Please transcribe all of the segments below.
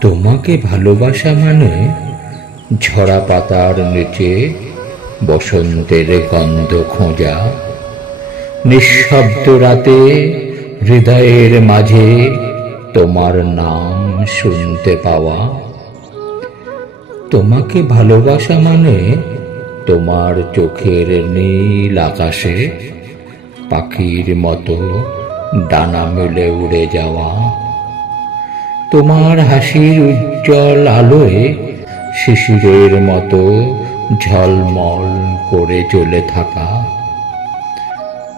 তোমাকে ভালোবাসা মানে ঝরা পাতার নিচে বসন্তের গন্ধ খোঁজা। নিঃশব্দ রাতে হৃদয়ের মাঝে তোমার নাম শুনতে পাওয়া। তোমাকে ভালোবাসা মানে তোমার চোখের নীল আকাশে পাখির মতো ডানা মেলে উড়ে যাওয়া। তোমার হাসির উজ্জ্বল আলোয় শিশিরের মতো ঝলমল করে চলে থাকা।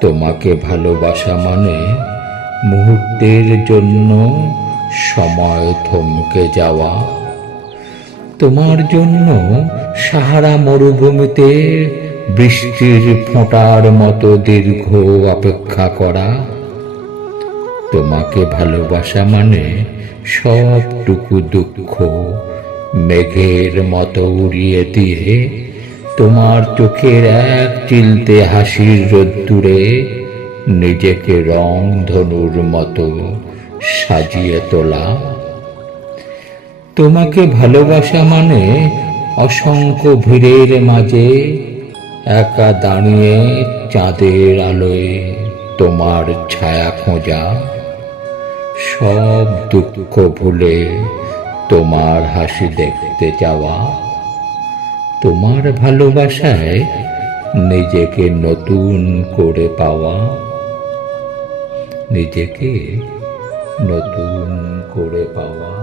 তোমাকে ভালোবাসা মানে মুহূর্তের জন্য সময় থমকে যাওয়া। তোমার জন্য সাহারা মরুভূমিতে বৃষ্টির ফোঁটার মতো দীর্ঘ অপেক্ষা করা। তোমাকে ভালোবাসা মানে সবটুকু দুঃখ। মেঘের মতো উড়িয়ে দিয়ে তোমার চোখের এক চিলতে হাসির রোদ্দুরে নিজেকে রং ধনুর মতো সাজিয়ে তোলা। তোমাকে ভালোবাসা মানে অসংখ্য ভিড়ের মাঝে একা দাঁড়িয়ে চাঁদের আলোয় তোমার ছায়া খোঁজা। সব দুঃখ ভুলে তোমার হাসি দেখতে যাওয়া। তোমার ভালোবাসায় নিজেকে নতুন করে পাওয়া। নিজেকে নতুন করে পাওয়া।